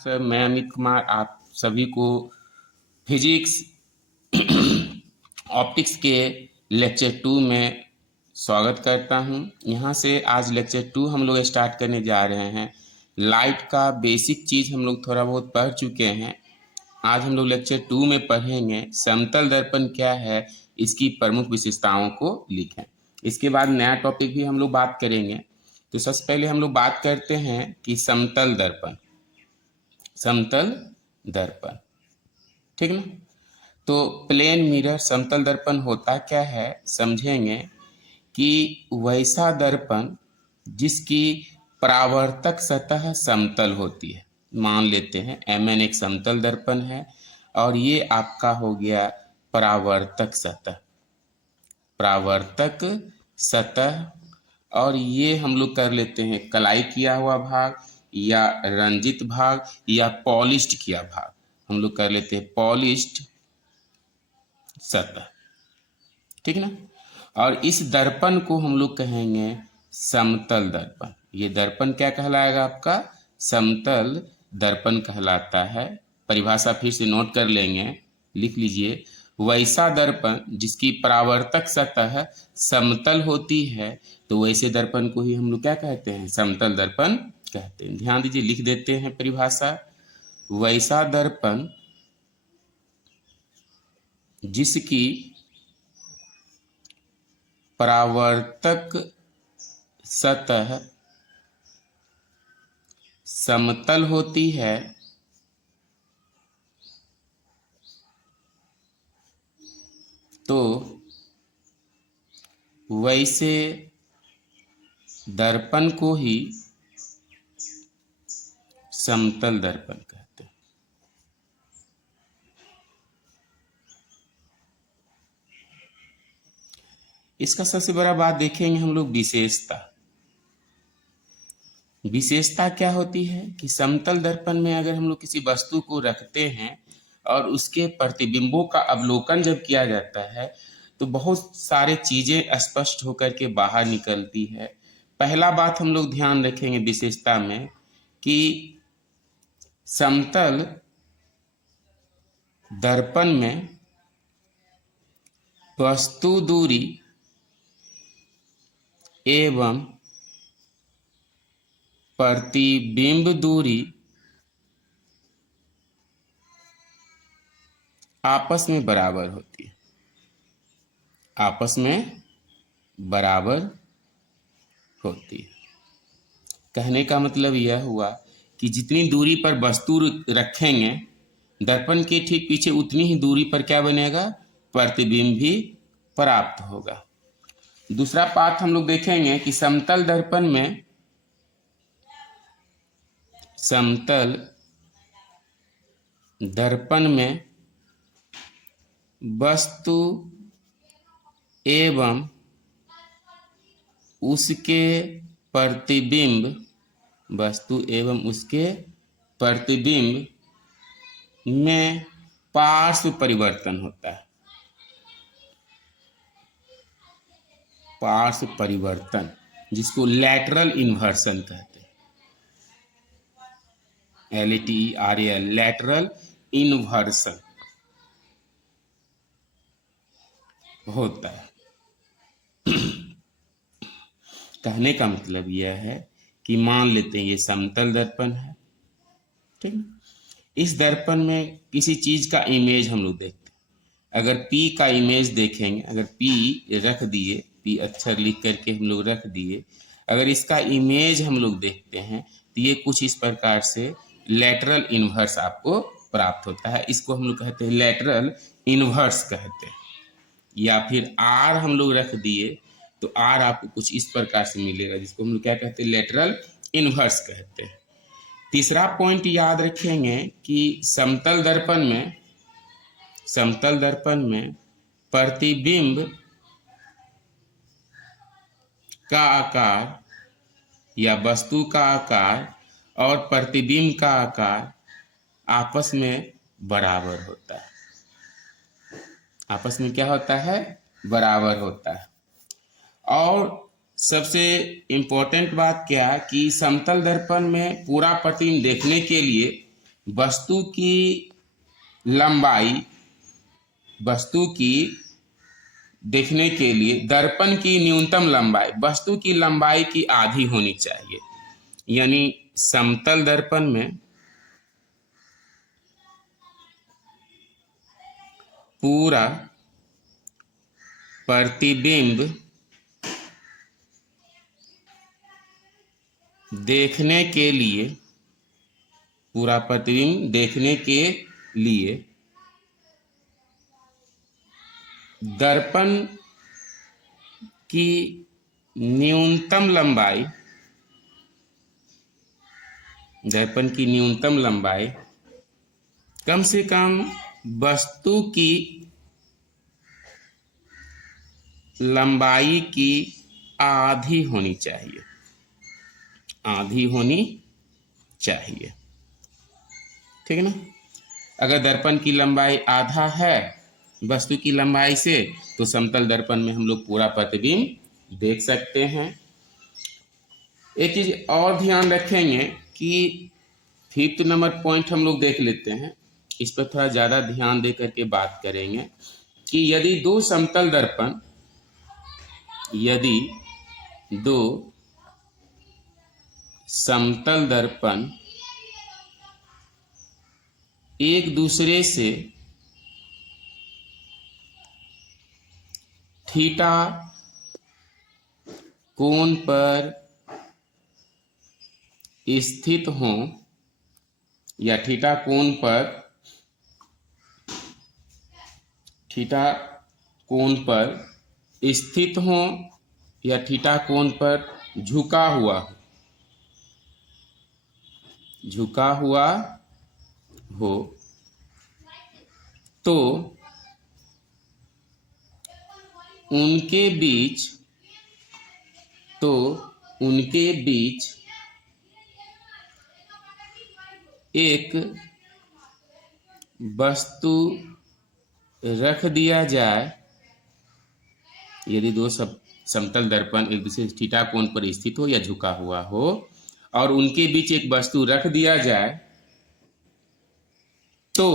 Sir, मैं अमित कुमार आप सभी को फिजिक्स ऑप्टिक्स के लेक्चर 2 में स्वागत करता हूं। यहां से आज लेक्चर 2 हम लोग स्टार्ट करने जा रहे हैं। लाइट का बेसिक चीज़ हम लोग थोड़ा बहुत पढ़ चुके हैं। आज हम लोग लेक्चर 2 में पढ़ेंगे समतल दर्पण क्या है, इसकी प्रमुख विशेषताओं को लिखें। इसके बाद नया टॉपिक भी हम लोग बात करेंगे। तो सबसे पहले हम लोग बात करते हैं कि समतल दर्पण, समतल दर्पण, ठीक ना। तो प्लेन मिरर समतल दर्पण होता क्या है समझेंगे कि वैसा दर्पण जिसकी परावर्तक सतह समतल होती है। मान लेते हैं Mn एक समतल दर्पण है और ये आपका हो गया परावर्तक सतह, परावर्तक सतह, और ये हम लोग कर लेते हैं कलाई किया हुआ भाग या रंजित भाग या पॉलिश्ड किया भाग, हम लोग कर लेते हैं पॉलिश्ड सतह, ठीक ना। और इस दर्पण को हम लोग कहेंगे समतल दर्पण। ये दर्पण क्या कहलाएगा आपका? समतल दर्पण कहलाता है। परिभाषा फिर से नोट कर लेंगे, लिख लीजिए। वैसा दर्पण जिसकी परावर्तक सतह समतल होती है, तो वैसे दर्पण को ही हम लोग क्या कहते हैं? समतल दर्पण कहते हैं। ध्यान दीजिए, लिख देते हैं परिभाषा। वैसा दर्पण जिसकी परावर्तक सतह समतल होती है, तो वैसे दर्पण को ही समतल दर्पण कहते हैं। इसका सबसे बड़ा बात देखेंगे हम लोग विशेषता। विशेषता क्या होती है कि समतल दर्पण में अगर हम लोग किसी वस्तु को रखते हैं और उसके प्रतिबिंबों का अवलोकन जब किया जाता है, तो बहुत सारे चीजें स्पष्ट होकर के बाहर निकलती है। पहला बात हम लोग ध्यान रखेंगे विशेषता में कि समतल दर्पण में वस्तु दूरी एवं प्रतिबिंब दूरी आपस में बराबर होती है, आपस में बराबर होती है। कहने का मतलब यह हुआ कि जितनी दूरी पर वस्तु रखेंगे, दर्पण के ठीक पीछे उतनी ही दूरी पर क्या बनेगा? प्रतिबिंब भी प्राप्त होगा। दूसरा पाठ हम लोग देखेंगे कि समतल दर्पण में, समतल दर्पण में वस्तु एवं उसके प्रतिबिंब, वस्तु एवं उसके प्रतिबिंब में पार्श्व परिवर्तन होता है। पार्श्व परिवर्तन, जिसको लैटरल इन्वर्सन कहते हैं। LATERAL, लैटरल इन्वर्सन होता है। कहने का मतलब यह है कि मान लेते हैं ये समतल दर्पण है, ठीक। इस दर्पण में किसी चीज का इमेज हम लोग देखते हैं। अगर P का इमेज देखेंगे, अगर P रख दिए, P अक्षर लिख करके हम लोग रख दिए, अगर इसका इमेज हम लोग देखते हैं तो ये कुछ इस प्रकार से लैटरल इन्वर्स आपको प्राप्त होता है। इसको हम लोग कहते हैं लैटरल इन्वर्स कहते हैं। या फिर R हम लोग रख दिए तो R आपको कुछ इस प्रकार से मिलेगा, जिसको हम लोग क्या कहते हैं? लैटरल इन्वर्स कहते हैं। तीसरा पॉइंट याद रखेंगे कि समतल दर्पण में, समतल दर्पण में प्रतिबिंब का आकार या वस्तु का आकार और प्रतिबिंब का आकार आपस में बराबर होता है। आपस में क्या होता है? बराबर होता है। और सबसे इम्पोर्टेंट बात क्या कि समतल दर्पण में पूरा प्रतिबिंब देखने के लिए वस्तु की लंबाई, वस्तु की देखने के लिए दर्पण की न्यूनतम लंबाई वस्तु की लंबाई की आधी होनी चाहिए। यानी समतल दर्पण में पूरा प्रतिबिंब देखने के लिए, पूरा प्रतिबिंब देखने के लिए दर्पण की न्यूनतम लंबाई, दर्पण की न्यूनतम लंबाई कम से कम वस्तु की लंबाई की आधी होनी चाहिए, आधी होनी चाहिए। ठीक है ना। अगर दर्पण की लंबाई आधा है वस्तु की लंबाई से, तो समतल दर्पण में हम लोग पूरा प्रतिबिंब देख सकते हैं। एक चीज और ध्यान रखेंगे कि 5th नंबर पॉइंट हम लोग देख लेते हैं, इस पर थोड़ा ज़्यादा ध्यान दे करके बात करेंगे कि यदि दो समतल दर्पण, यदि दो समतल दर्पण एक दूसरे से थीटा कोण पर स्थित हों या थीटा कोण पर स्थित हों या थीटा कोण पर झुका हुआ हो, तो उनके बीच एक वस्तु रख दिया जाए। यदि दो समतल दर्पण एक दूसरे थीटा कोण पर स्थित हो या झुका हुआ हो और उनके बीच एक वस्तु रख दिया जाए, तो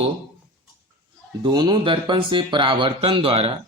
दोनों दर्पण से परावर्तन द्वारा